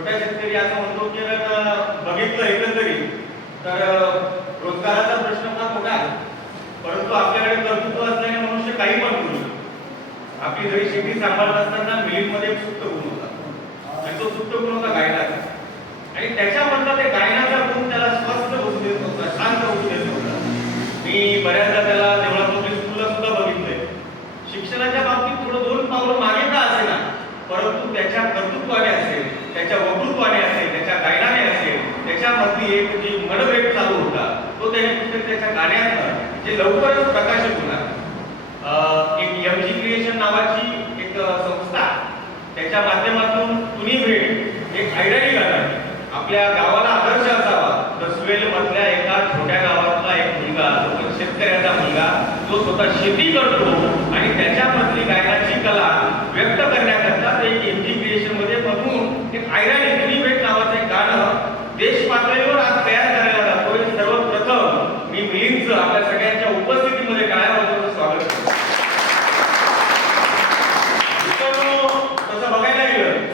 छोटा शेतकरी असं म्हणतो की बघितलं एकंदरीत तर रोजगाराचा प्रश्न फार मोठा आहे, परंतु आपल्याकडे कर्तृत्व असल्याने मनुष्य काही पण करू शकतो. आपली घरी शेती सांभाळत असताना मिलीमध्ये सुप्त गुण होता आणि तो सुप्त गुण होता गायनाचा, आणि त्याच्यामधला ते गायनाचा गुण त्याला स्वस्थ होऊ देत होता, शांत होऊ देत होता. मी बऱ्याचदा त्याला देवळा पब्लिक स्कूलला सुद्धा बघितलंय. शिक्षणाच्या बाबतीत थोडं दोन पावलं मागे का असेना, परंतु त्याच्या कर्तृत्वाने असेल, त्याच्या वक्तृत्वाने असेल, त्याच्या गायनाने असेल, त्याच्यामधली एक जी मनोवेग चालू होता तो त्याच्या गाण्यात जे लवकरच प्रकाशित होणार. एक एमजी क्रिएशन नावाची एक संस्था, त्याच्या माध्यमातून तुम्ही भेट एक आयडिया गाणं आपल्या गावाला आदर्श असावा. दसवेल मधल्या एका छोट्या गावातला एक मुलगा, तो शेतकऱ्याचा मुलगा, जो स्वतः शेती करतो आणि त्याच्यामधली गायनाची कला व्यक्त करण्याकरता एक एमजी क्रिएशन मध्ये मधून एक आयराणी तुम्ही भेट नावाचं एक गाणं देश पातळीवर आज तयार करायला जातोय. सर्वप्रथम मी मिलिंदचं आपल्या सगळ्यांच्या उपस्थितीमध्ये काय होतं स्वागत करतो. तसं बघायला गेलं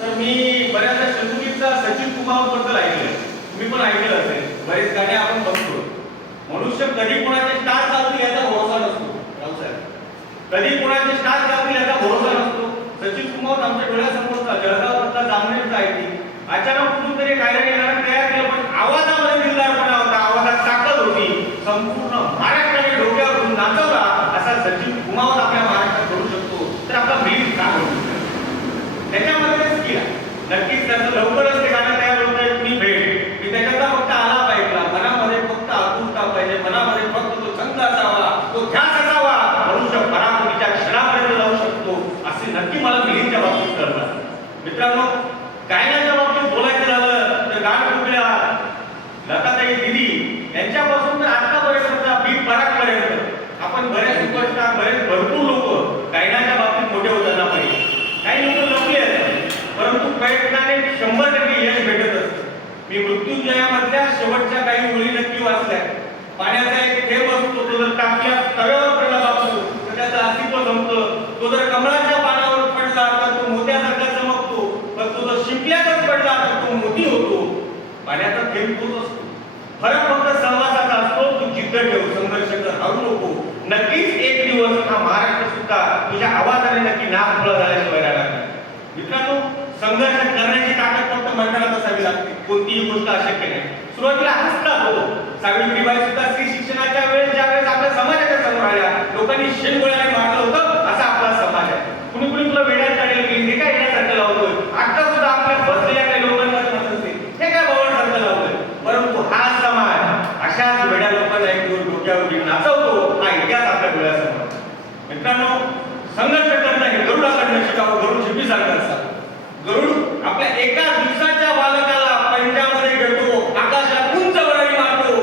तर मी बऱ्याचदा शंकुगीतचा सचिन कुमार बद्दल ऐकलं, तुम्ही पण ऐकलं असेल. बरेच गाणे आपण बघतो. मनुष्य कधी कोणाचे स्टार चालतील याचा भरोसा नसतो. कधी कोणाचे स्टार चालतील याचा भरोसा नसतो. सचिन कुमार आमच्या डोळ्यासमोरचा जळगावचा जामनेरचा आहे. अचानक कुठून तरी गायला गाणं तयार केलं, पण आवाजामध्ये दिलदारपणा होता, आवाजात ताकद होती. संपूर्ण महाराष्ट्राने डोक्यावर घेऊन नाचवला असा सचिन कुमार आपल्या महाराष्ट्रात करू शकतो, तर आपला मिलिंद का करू शकतो? त्याच्यामध्ये स्किल आहे. नक्कीच त्याचं लवकरच ते गाणं तयार होतंय तुम्ही भेट. मी त्याच्यातला फक्त आलाप ऐकला, मनामध्ये फक्त आतुरता पाहिजे, मनामध्ये फक्त तो छंद असावा, तो ध्यास असावा, मनुष्य पराकोटीच्या क्षणापर्यंत जाऊ शकतो असे नक्की मला मिलिंदच्या बाबतीत कळलं. मित्रांनो, गायनाच्या बाबतीत बोलायचं झालं तर गाणकुंबळ्या लताताई दिदी यांच्यापासून तर आतापर्यंतचा बी परागपर्यंत आपण बरेच सुपरस्टार, बरेच भरपूर लोक गायनाच्या बाबतीत मोठे होताना पाहिजे. काही लोक लपले आहेत, परंतु प्रयत्नाने 100% यश भेटत असतं. मी मृत्युंजयामधल्या शेवटच्या काही ओळी नक्की वाचल्या. पाण्याचा एक थेंब असतो, तो जर टाकल्या तव्यावर पडला बापू तर त्याचं अस्तित्व संपतं. तो जर कमळाच्या पानावर पडला तर तो मोत्यासारखा चमकतो, पण तो जर शिंपल्यातच पडला तर तो मोती होतो. पाण्याचा थेंब तोच असतो. फरक फक्त सहवासाचा असतो. तू जिद्द ठेव, संघर्ष कर, हरू नको. नक्कीच एक दिवस हा महाराष्ट्र सुद्धा तुझ्या आवाजाने नक्की नाक खुला झाल्याशिवाय राहणार नाही. मित्रांनो, संघर्ष करण्याची ताकद फक्त मंडळात असावी लागते. कोणतीही गोष्ट अशक्य नाही. सुरुवातीला हसतात हो. सावित्रीबाई सुद्धा स्त्री शिक्षणाच्या वेळेस ज्यावेळेस आपल्या समाजाच्या समोर आल्या, लोकांनी शेणगोळ्याने मारलं होतं असा आपला समाज आहे. कुणी कुणी तुला वेड्यात काढेल की हे काय येण्यासारखं लावतोय, आता सुद्धा आपल्या बसलेल्या काही लोकांमध्ये म्हणत असते हे काय बावळसारखं लावतोय. परंतु हा समाज अशाच वेड्या लोकांना एक दिवस डोक्यावर घेऊन नाचवतो, हा इतिहास आपल्या डोळ्यासमोर. मित्रांनो, संघर्ष करणं हे गरुडाकडनं शिकावं. गरुड शिपीसारखं असतात. गरुड आपल्या एका दिवसाच्या बालकाला पंजामध्ये घेतो, आकाशात उंच वरळी मारतो.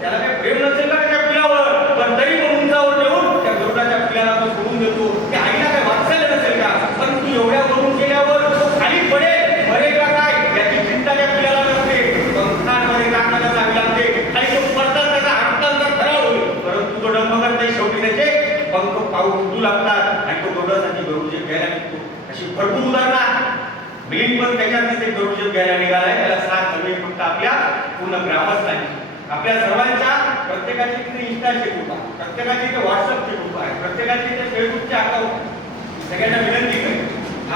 त्याला काय प्रेम नसेल का त्याच्या पिलावर, पण तरी पण उंचावर ठेवून त्या गरुडाच्या पिलाला तो सोडून देतो. त्या आईला काय वाचायला नसेल का, पण तू एवढ्या वरून केल्यावर तो खाली पडेल, मरेल का काय याची चिंता त्या पिलाला नसते. पंखांमध्ये टाकायला जावी लागते, आणि तो पडतात त्याचा हातांचा खरा होईल. परंतु तो डंबकर नाही, शेवटी त्याचे पंख पाऊ फुटू लागतात आणि तो गरुडासाठी गरुडजेब घ्यायला निघतो. अशी भरपूर उदाहरणं. मिलिंद पण त्याच्यातच एक गरुडजेब घ्यायला निघालाय. त्याला साथ हवी फक्त आपल्या पूर्ण ग्रामस्थांची, आपल्या सर्वांच्या. प्रत्येकाची तिथे इंस्टाचे ग्रुप आहे, प्रत्येकाची इथे व्हॉट्सअपचे ग्रुप आहे, प्रत्येकाची इथे फेसबुकचे अकाउंट. सगळ्यांना विनंती करेन,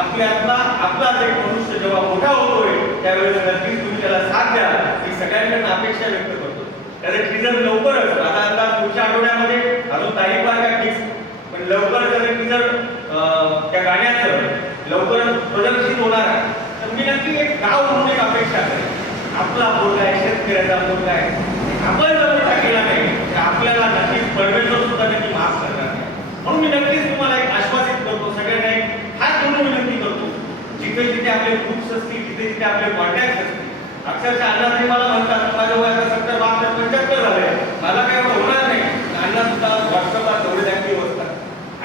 आपला एक मनुष्य जेव्हा मोठा होतोय त्यावेळेस नक्कीच तुम्ही त्याला साथ द्या, ही सगळ्यांकडून अपेक्षा व्यक्त करतो. त्याचं टीजर लवकरच, आता अंदाज पुढच्या आठवड्यामध्ये, अजून तारीख फार काय फिक्स, पण लवकरच त्याचं टीजर त्या गाण्याचं लवकरच प्रदर्शित होणार आहे. तर मी नक्की एक गाव म्हणून एक अपेक्षा करेन. आपला पोरगा आहे, शेतकऱ्याचा पोरगा आहे, आपण जर मोठा केला नाही तर आपल्याला नक्कीच परमेश्वर सुद्धा नक्की माफ करणार नाही. म्हणून मी नक्कीच तुम्हाला एक आश्वासित करतो, सगळ्यांना एक हात जोडून विनंती करतो. जिथे जिथे आपले ग्रुप्स असतील, जिथे जिथे आपले कॉन्टॅक्ट असतील, अक्षरशः अण्णा तरी मला म्हणतात माझ्या वयाचा 70, 72, 75 झाले, मला काय एवढं होणार नाही. अण्णा सुद्धा व्हॉट्सअपला तेवढे ऍक्टिव्ह असतात.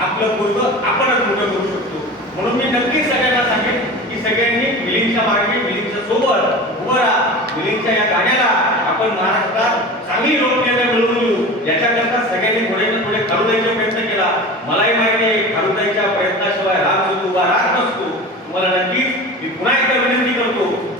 आपलं पूर्व आपणच मोठं करू शकतो. म्हणून मी नक्कीच सगळ्यांना सांगेन की सगळ्यांनी मिलिंदच्या मार्गे, मिलिंदच्या सोबत उभं राहा. मिलिंदच्या या गाण्याला आपण महाराष्ट्रात चांगली लोकप्रियता मिळवून देऊ, याच्याकरता सगळ्यांनी थोडे ना थोडे खालूदायचा प्रयत्न केला. मलाही माहिती आहे खालूदायच्या प्रयत्नाशिवाय राग होतो, उभा राग नसतो. तुम्हाला नक्कीच मी पुन्हा एकदा विनंती करतो